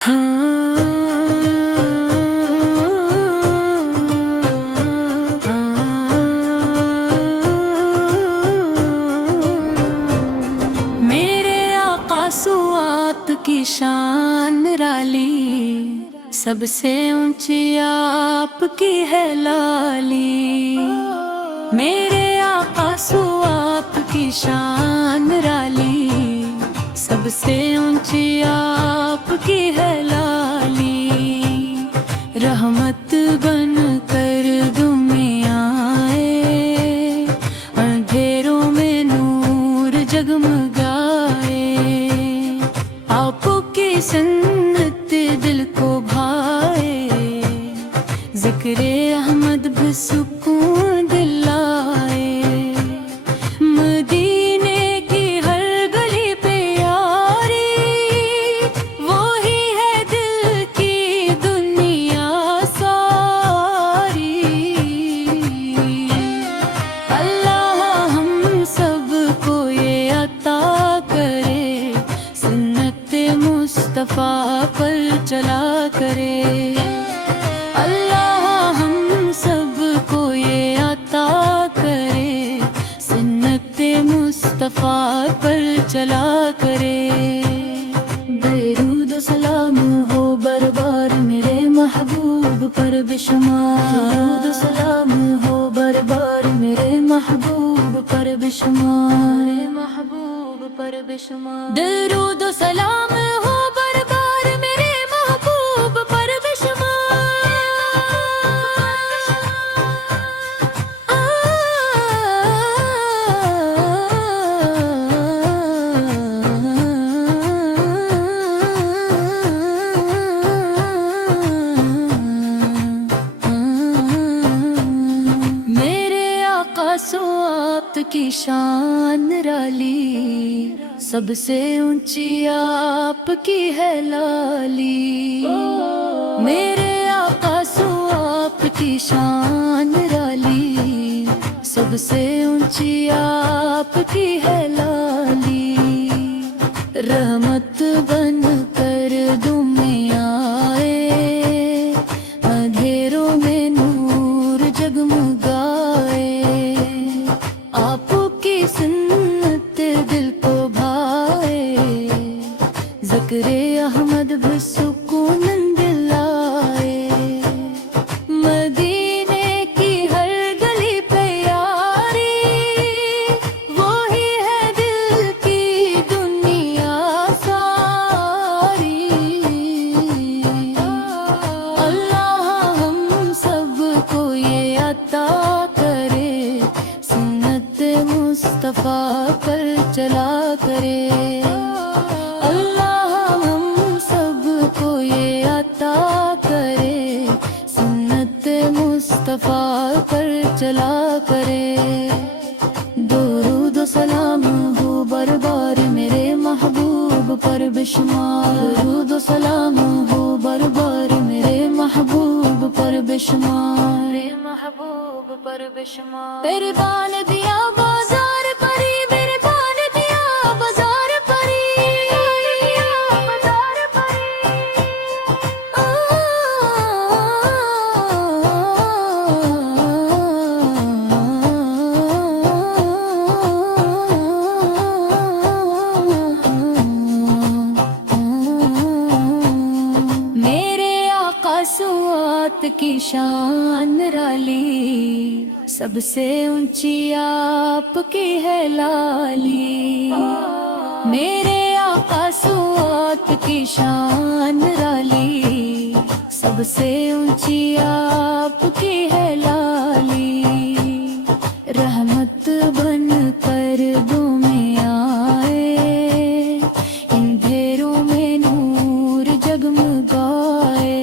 میرے آقا سوات کی شان نرالی، سب سے اونچی آپ کی ہے لالی۔ میرے آقا سوات کی شان نرالی، سب سے اونچی آپ کی ہے لالی۔ رحمت بن کر دنیا آئے، اندھیروں میں نور جگمگائے۔ آپ کی سنت دل کو بھائے، ذکر احمد بھی سکون دلائے۔ مدینے کی ہر گلی پہ یاری، وہی ہے دل کی دنیا ساری۔ اللہ ہم سب کو یہ عطا کرے، سنت مصطفیٰ پر چلا کرے۔ اللہ ہم سب کو یہ عطا کرے، سنت مصطفیٰ پر چلا کرے۔ درود و سلام ہو بربار میرے محبوب پر بے شمار، درود و سلام ہو بربار میرے محبوب پر بے شمار، محبوب پر بے شمار۔ درود و سلام ہو بربار میرے محبوب پر بے شمار۔ میرے آقا سوات کی شان نرالی، سب سے اونچی آپ کی ہے لالی۔ میرے آقا سوات کی شان نرالی، سب سے اونچی آپ کی ہے لالی۔ رحمت بن کر دنیا آئے، اندھیروں میں نور جگمگائے۔ آپ کی سنت دل کو بھائے، ذکر احمد بھی سکون دلائے۔ مدینے کی ہر گلی پہ یاری، وہی ہے دل کی دنیا ساری۔ اللہ ہم سب کو یہ عطا کرے، سنت مصطفیٰ پر چلا کرے۔ اللہ ہم سب کو یہ عطا کرے، سنت مصطفیٰ پر چلا کرے۔ درود و سلام ہو بربار میرے محبوب پر بے شمار، درود و سلام ہو بربار میرے محبوب پر بے شمار، محبوب پر بے شمار۔ میرے بان دیا بازار پری، میرے بان دیا بازار پری، بازار پری۔ میرے آقا سوات کی شان نرالی، سب سے اونچی آپ کی ہے لالی۔ میرے آقا سوات کی شان نرالی، سب سے اونچی آپ کی ہے لالی۔ رحمت بن کر دنیا آئے، اندھیروں میں نور جگمگائے۔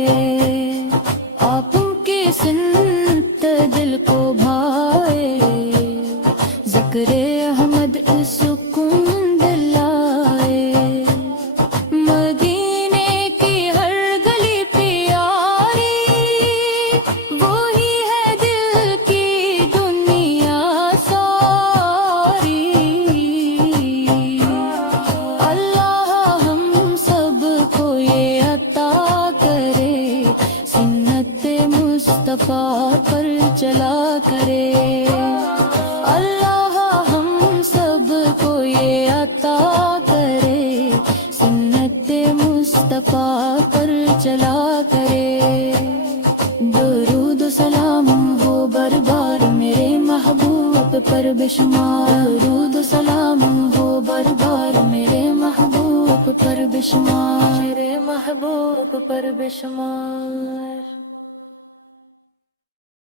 آپ کی سنت دل کو بھائے، ذکر احمد سکون دلائے۔ مدینے کی ہر گلی پہ یاری، وہی ہے دل کی دنیا ساری۔ اللہ ہم سب کو یہ عطا چلا کرے اللہ ہم سب کو یہ عطا کرے سنت مصطفیٰ پر چلا کرے درود و سلام ہو بار بار میرے محبوب پر بے شمار درود و سلام ہو بار بار میرے محبوب پر بے شمار میرے محبوب پر بے شمار